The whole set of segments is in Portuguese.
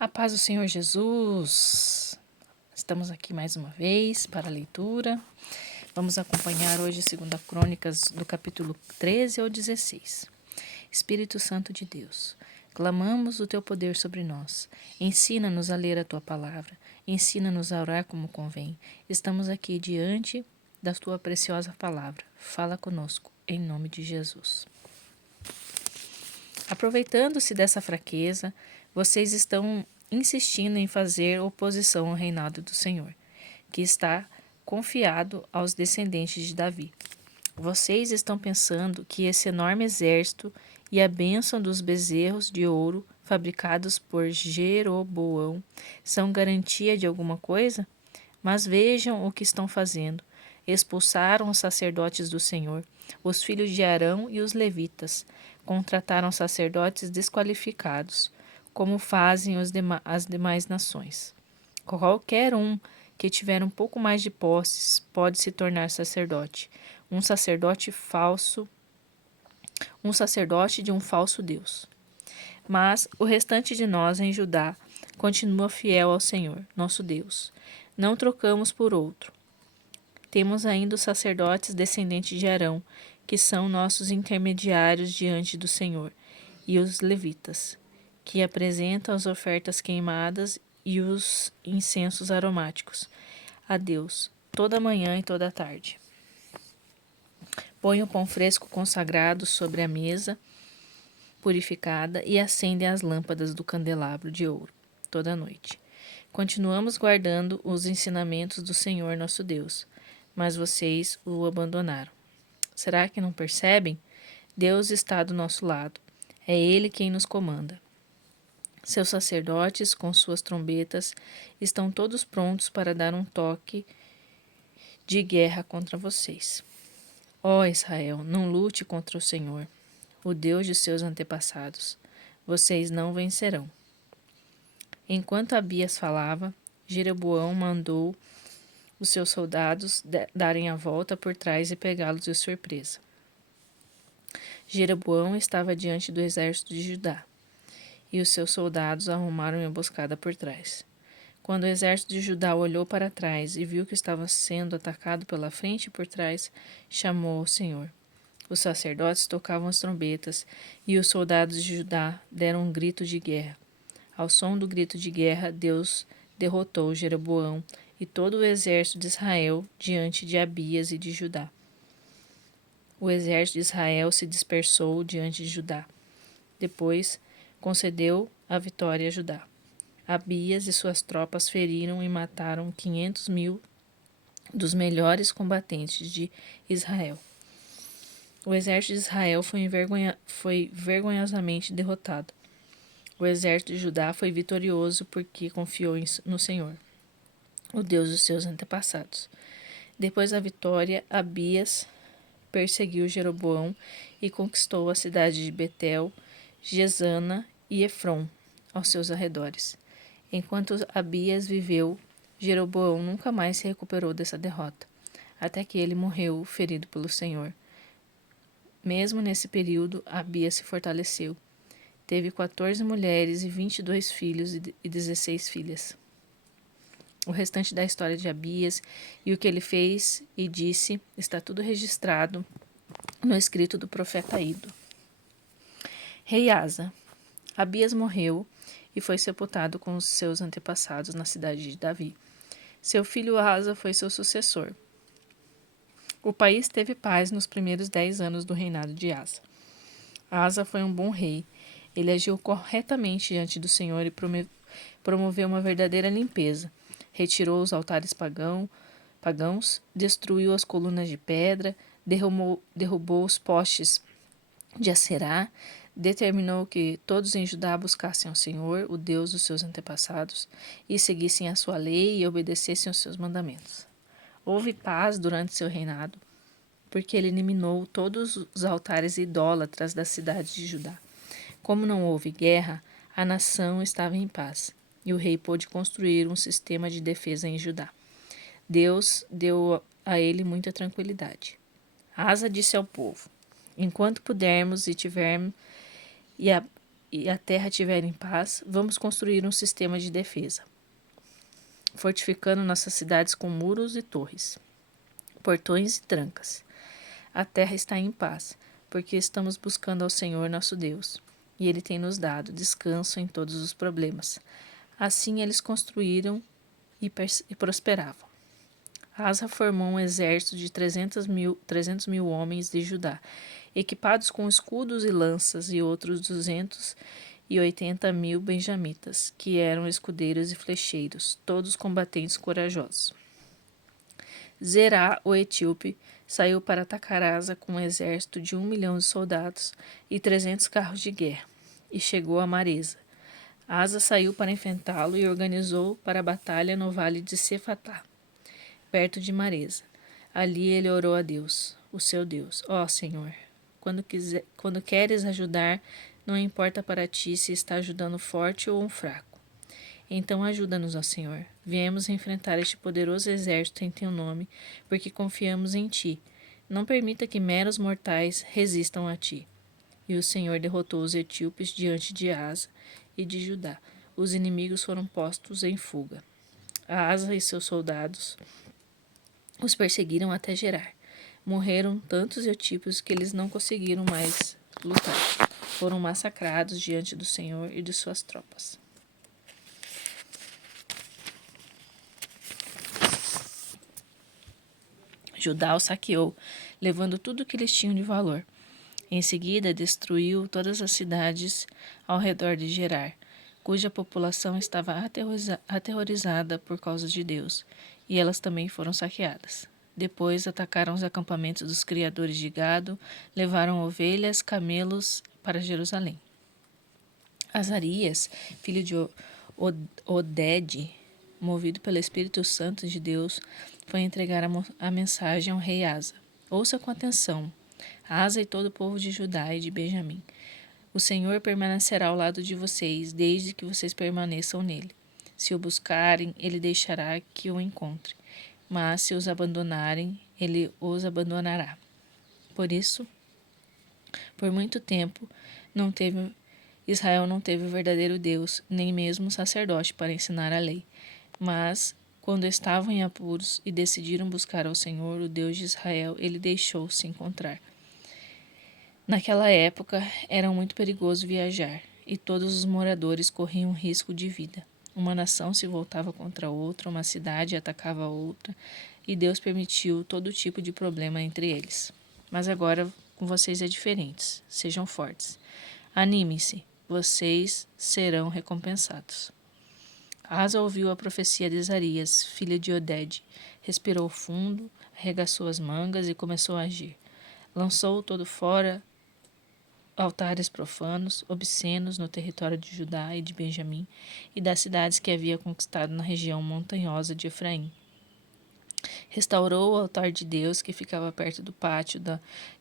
A paz do Senhor Jesus. Estamos aqui mais uma vez para a leitura. Vamos acompanhar hoje 2 Crônicas do capítulo 13 ao 16. Espírito Santo de Deus, clamamos o teu poder sobre nós. Ensina-nos a ler a tua palavra. Ensina-nos a orar como convém. Estamos aqui diante da tua preciosa palavra. Fala conosco, em nome de Jesus. Aproveitando-se dessa fraqueza, vocês estão insistindo em fazer oposição ao reinado do Senhor, que está confiado aos descendentes de Davi. Vocês estão pensando que esse enorme exército e a bênção dos bezerros de ouro fabricados por Jeroboão são garantia de alguma coisa? Mas vejam o que estão fazendo. Expulsaram os sacerdotes do Senhor, os filhos de Arão e os levitas. Contrataram sacerdotes desqualificados, como fazem as demais nações. Qualquer um que tiver um pouco mais de posses pode se tornar sacerdote, um sacerdote de um falso Deus. Mas o restante de nós em Judá continua fiel ao Senhor, nosso Deus. Não trocamos por outro. Temos ainda os sacerdotes descendentes de Arão, que são nossos intermediários diante do Senhor, e os levitas, que apresentam as ofertas queimadas e os incensos aromáticos a Deus, toda manhã e toda tarde. Põe o pão fresco consagrado sobre a mesa purificada e acendem as lâmpadas do candelabro de ouro toda noite. Continuamos guardando os ensinamentos do Senhor nosso Deus, mas vocês o abandonaram. Será que não percebem? Deus está do nosso lado. É Ele quem nos comanda. Seus sacerdotes, com suas trombetas, estão todos prontos para dar um toque de guerra contra vocês. Ó Israel, não lute contra o Senhor, o Deus de seus antepassados. Vocês não vencerão. Enquanto Abias falava, Jeroboão mandou os seus soldados darem a volta por trás e pegá-los de surpresa. Jeroboão estava diante do exército de Judá, e os seus soldados arrumaram uma emboscada por trás. Quando o exército de Judá olhou para trás e viu que estava sendo atacado pela frente e por trás, chamou ao Senhor. Os sacerdotes tocavam as trombetas, e os soldados de Judá deram um grito de guerra. Ao som do grito de guerra, Deus derrotou Jeroboão e todo o exército de Israel diante de Abias e de Judá. O exército de Israel se dispersou diante de Judá. Depois, concedeu a vitória a Judá. Abias e suas tropas feriram e mataram 500.000 dos melhores combatentes de Israel. O exército de Israel foi vergonhosamente derrotado. O exército de Judá foi vitorioso porque confiou no Senhor, o Deus dos seus antepassados. Depois da vitória, Abias perseguiu Jeroboão e conquistou a cidade de Betel, Gesana e Efron, aos seus arredores. Enquanto Abias viveu, Jeroboão nunca mais se recuperou dessa derrota, até que ele morreu ferido pelo Senhor. Mesmo nesse período, Abias se fortaleceu. Teve 14 mulheres e 22 filhos e 16 filhas. O restante da história de Abias e o que ele fez e disse está tudo registrado no escrito do profeta Ido. Rei Asa. Abias morreu e foi sepultado com os seus antepassados na cidade de Davi. Seu filho Asa foi seu sucessor. O país teve paz nos primeiros 10 anos do reinado de Asa. Asa foi um bom rei. Ele agiu corretamente diante do Senhor e promoveu uma verdadeira limpeza. Retirou os altares pagãos, destruiu as colunas de pedra, derrubou os postes de Acerá, determinou que todos em Judá buscassem ao Senhor, o Deus dos seus antepassados, e seguissem a sua lei e obedecessem aos seus mandamentos. Houve paz durante seu reinado, porque ele eliminou todos os altares idólatras da cidade de Judá. Como não houve guerra, a nação estava em paz, e o rei pôde construir um sistema de defesa em Judá. Deus deu a ele muita tranquilidade. Asa disse ao povo: enquanto pudermos e tivermos e a terra estiver em paz, vamos construir um sistema de defesa, fortificando nossas cidades com muros e torres, portões e trancas. A terra está em paz, porque estamos buscando ao Senhor nosso Deus, e Ele tem nos dado descanso em todos os problemas. Assim eles construíram e prosperavam. Asa formou um exército de 300 mil homens de Judá, equipados com escudos e lanças, e outros 280 mil benjamitas, que eram escudeiros e flecheiros, todos combatentes corajosos. Zerá, o etíope, saiu para atacar Asa com um exército de 1 milhão de soldados e 300 carros de guerra, e chegou a Maresa. Asa saiu para enfrentá-lo e organizou para a batalha no vale de Sefatá, perto de Maresa. Ali ele orou a Deus, o seu Deus. Ó Senhor, quando queres ajudar, não importa para ti se está ajudando um forte ou um fraco. Então ajuda-nos, ó Senhor. Viemos enfrentar este poderoso exército em teu nome, porque confiamos em ti. Não permita que meros mortais resistam a ti. E o Senhor derrotou os etíopes diante de Asa e de Judá. Os inimigos foram postos em fuga. Asa e seus soldados os perseguiram até Gerar. Morreram tantos etíopes que eles não conseguiram mais lutar. Foram massacrados diante do Senhor e de suas tropas. Judá os saqueou, levando tudo o que eles tinham de valor. Em seguida, destruiu todas as cidades ao redor de Gerar, cuja população estava aterrorizada por causa de Deus, e elas também foram saqueadas. Depois atacaram os acampamentos dos criadores de gado, levaram ovelhas, camelos para Jerusalém. Azarias, filho de Oded, movido pelo Espírito Santo de Deus, foi entregar a mensagem ao rei Asa. Ouça com atenção, Asa e todo o povo de Judá e de Benjamim. O Senhor permanecerá ao lado de vocês, desde que vocês permaneçam nele. Se o buscarem, ele deixará que o encontre. Mas se os abandonarem, ele os abandonará. Por isso, por muito tempo, Israel não teve o verdadeiro Deus, nem mesmo sacerdote para ensinar a lei. Mas, quando estavam em apuros e decidiram buscar ao Senhor, o Deus de Israel, ele deixou-se encontrar. Naquela época, era muito perigoso viajar, e todos os moradores corriam risco de vida. Uma nação se voltava contra outra, uma cidade atacava a outra, e Deus permitiu todo tipo de problema entre eles. Mas agora com vocês é diferente. Sejam fortes. Anime-se, vocês serão recompensados. Asa ouviu a profecia de Azarias, filha de Oded, respirou fundo, arregaçou as mangas e começou a agir. Lançou todo fora altares profanos, obscenos no território de Judá e de Benjamim e das cidades que havia conquistado na região montanhosa de Efraim. Restaurou o altar de Deus que ficava perto do pátio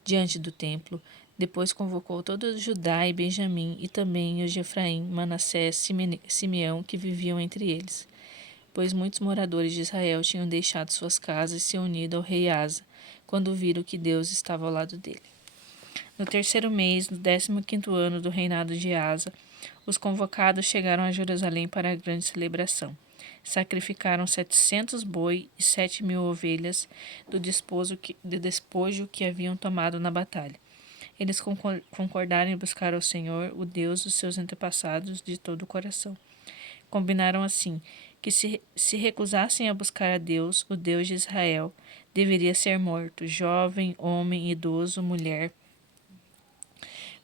diante do templo. Depois convocou todo Judá e Benjamim e também os de Efraim, Manassés e Simeão que viviam entre eles, pois muitos moradores de Israel tinham deixado suas casas e se unido ao rei Asa, quando viram que Deus estava ao lado dele. No terceiro mês, no 15º ano do reinado de Asa, os convocados chegaram a Jerusalém para a grande celebração. Sacrificaram 700 boi e 7.000 ovelhas do despojo que haviam tomado na batalha. Eles concordaram em buscar ao Senhor, o Deus dos seus antepassados, de todo o coração. Combinaram assim, que se recusassem a buscar a Deus, o Deus de Israel, deveria ser morto, jovem, homem, idoso, mulher.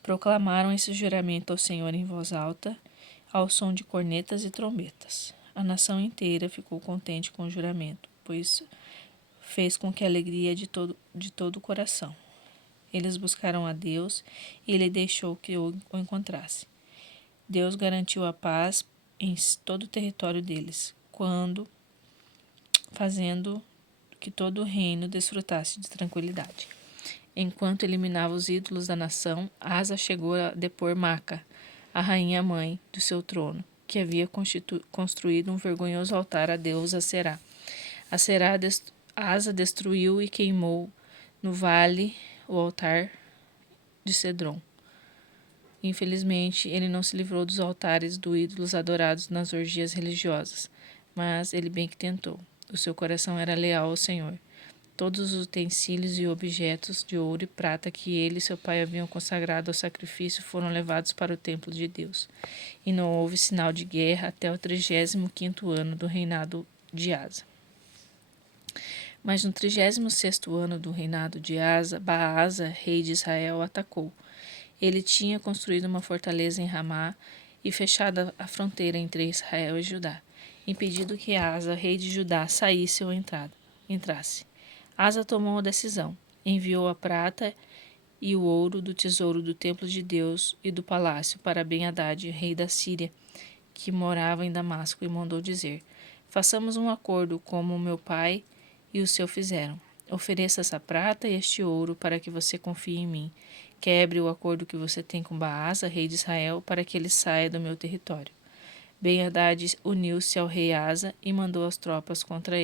Proclamaram esse juramento ao Senhor em voz alta, ao som de cornetas e trombetas. A nação inteira ficou contente com o juramento, pois fez com que a alegria de todo o coração. Eles buscaram a Deus e ele deixou que o encontrasse. Deus garantiu a paz em todo o território deles, fazendo que todo o reino desfrutasse de tranquilidade. Enquanto eliminava os ídolos da nação, Asa chegou a depor Maca, a rainha-mãe, do seu trono, que havia construído um vergonhoso altar a Deus Aserá. Asa destruiu e queimou no vale o altar de Cedron Infelizmente, ele não se livrou dos altares dos ídolos adorados nas orgias religiosas, mas ele bem que tentou. O seu coração era leal ao Senhor. Todos os utensílios e objetos de ouro e prata que ele e seu pai haviam consagrado ao sacrifício foram levados para o templo de Deus. E não houve sinal de guerra até o 35º ano do reinado de Asa. Mas no 36º ano do reinado de Asa, Baasa, rei de Israel, atacou. Ele tinha construído uma fortaleza em Ramá e fechado a fronteira entre Israel e Judá, impedindo que Asa, rei de Judá, saísse ou entrasse. Asa tomou a decisão, enviou a prata e o ouro do tesouro do templo de Deus e do palácio para Ben-Hadad, rei da Síria, que morava em Damasco, e mandou dizer: façamos um acordo como o meu pai e o seu fizeram. Ofereça essa prata e este ouro para que você confie em mim. Quebre o acordo que você tem com Baasa, rei de Israel, para que ele saia do meu território. Ben-Hadad uniu-se ao rei Asa e mandou as tropas contra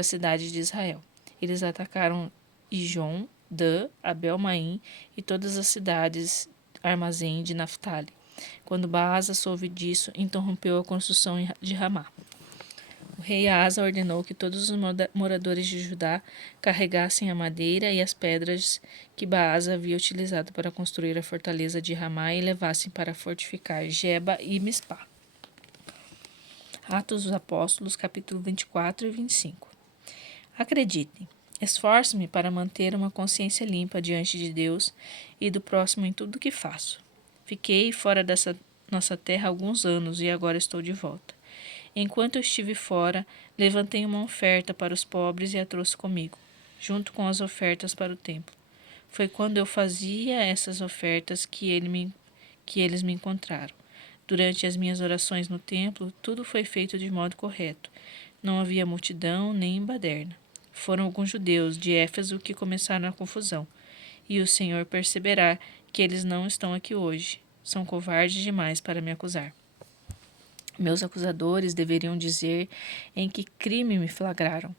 a cidade de Israel. Eles atacaram Ijon, Dan, Abel-Maim e todas as cidades armazém de Naftali. Quando Baasa soube disso, interrompeu a construção de Ramá. O rei Asa ordenou que todos os moradores de Judá carregassem a madeira e as pedras que Baasa havia utilizado para construir a fortaleza de Ramá e levassem para fortificar Geba e Mispá. Atos dos Apóstolos, capítulo 24 e 25. Acreditem, esforço-me para manter uma consciência limpa diante de Deus e do próximo em tudo o que faço. Fiquei fora dessa nossa terra há alguns anos e agora estou de volta. Enquanto eu estive fora, levantei uma oferta para os pobres e a trouxe comigo, junto com as ofertas para o templo. Foi quando eu fazia essas ofertas que eles me encontraram. Durante as minhas orações no templo, tudo foi feito de modo correto. Não havia multidão nem baderna. Foram alguns judeus de Éfeso que começaram a confusão. E o Senhor perceberá que eles não estão aqui hoje. São covardes demais para me acusar. Meus acusadores deveriam dizer em que crime me flagraram.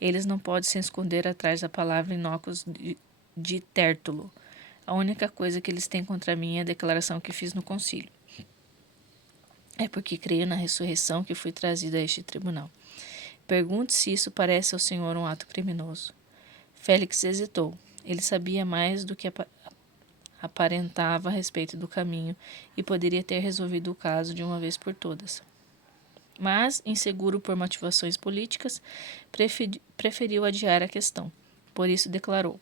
Eles não podem se esconder atrás da palavra inócuos de Tértulo. A única coisa que eles têm contra mim é a declaração que fiz no concílio. É porque creio na ressurreição que fui trazido a este tribunal. Pergunte se isso parece ao Senhor um ato criminoso. Félix hesitou. Ele sabia mais do que aparentava a respeito do caminho e poderia ter resolvido o caso de uma vez por todas. Mas, inseguro por motivações políticas, preferiu adiar a questão. Por isso declarou: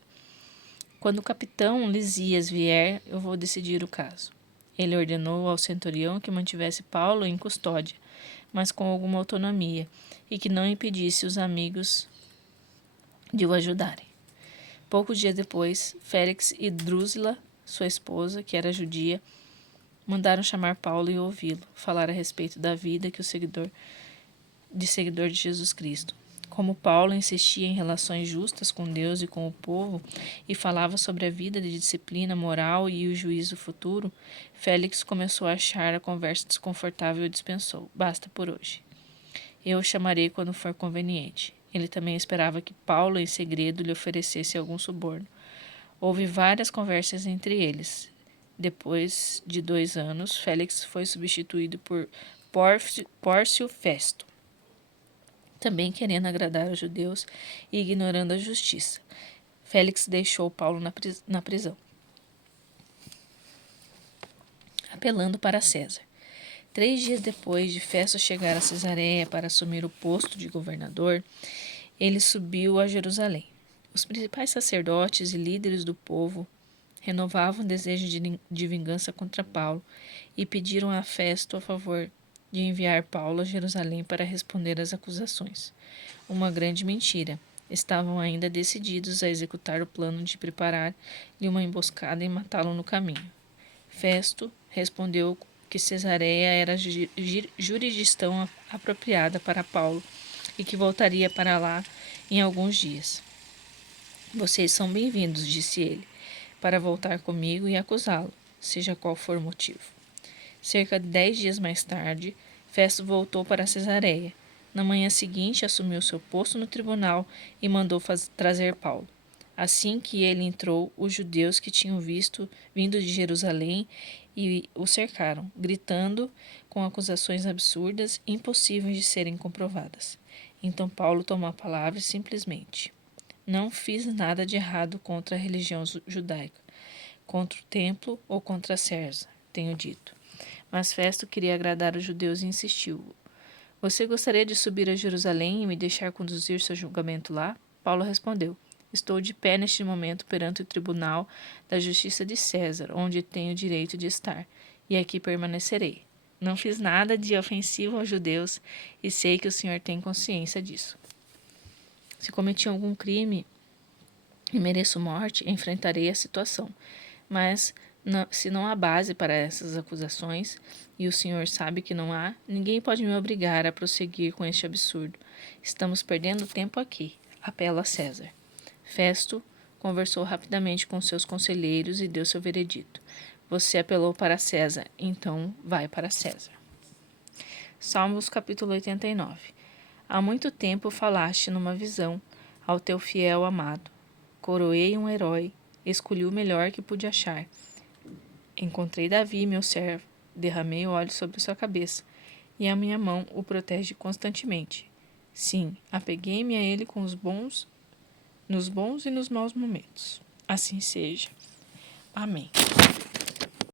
quando o capitão Lisias vier, eu vou decidir o caso. Ele ordenou ao centurião que mantivesse Paulo em custódia, mas com alguma autonomia, e que não impedisse os amigos de o ajudarem. Poucos dias depois, Félix e Drusila, sua esposa, que era judia, mandaram chamar Paulo e ouvi-lo falar a respeito da vida que o seguidor de Jesus Cristo. Como Paulo insistia em relações justas com Deus e com o povo e falava sobre a vida de disciplina moral e o juízo futuro, Félix começou a achar a conversa desconfortável e dispensou: basta por hoje. Eu o chamarei quando for conveniente. Ele também esperava que Paulo, em segredo, lhe oferecesse algum suborno. Houve várias conversas entre eles. Depois de 2 anos, Félix foi substituído por Pórcio Festo, também querendo agradar aos judeus e ignorando a justiça. Félix deixou Paulo na prisão, apelando para César. 3 dias depois de Festo chegar a Cesareia para assumir o posto de governador, ele subiu a Jerusalém. Os principais sacerdotes e líderes do povo renovavam o desejo de vingança contra Paulo e pediram a Festo a favor de enviar Paulo a Jerusalém para responder às acusações. Uma grande mentira. Estavam ainda decididos a executar o plano de preparar-lhe uma emboscada e matá-lo no caminho. Festo respondeu que Cesareia era a jurisdição apropriada para Paulo e que voltaria para lá em alguns dias. Vocês são bem-vindos, disse ele, para voltar comigo e acusá-lo, seja qual for o motivo. Cerca de 10 dias mais tarde, Festo voltou para Cesareia. Na manhã seguinte, assumiu seu posto no tribunal e mandou trazer Paulo. Assim que ele entrou, os judeus que tinham vindo de Jerusalém e o cercaram, gritando com acusações absurdas, impossíveis de serem comprovadas. Então Paulo tomou a palavra e simplesmente: não fiz nada de errado contra a religião judaica, contra o templo ou contra César, tenho dito. Mas Festo queria agradar os judeus e insistiu: você gostaria de subir a Jerusalém e me deixar conduzir seu julgamento lá? Paulo respondeu: estou de pé neste momento perante o tribunal da justiça de César, onde tenho o direito de estar, e aqui permanecerei. Não fiz nada de ofensivo aos judeus e sei que o Senhor tem consciência disso. Se cometi algum crime e mereço morte, enfrentarei a situação. Mas, se não há base para essas acusações, e o Senhor sabe que não há, ninguém pode me obrigar a prosseguir com este absurdo. Estamos perdendo tempo aqui. Apelo a César. Festo conversou rapidamente com seus conselheiros e deu seu veredito. Você apelou para César, então vai para César. Salmos capítulo 89. Há muito tempo falaste numa visão ao teu fiel amado. Coroei um herói, escolhi o melhor que pude achar. Encontrei Davi, meu servo, derramei óleo sobre sua cabeça, e a minha mão o protege constantemente. Sim, apeguei-me a ele nos bons e nos maus momentos. Assim seja. Amém.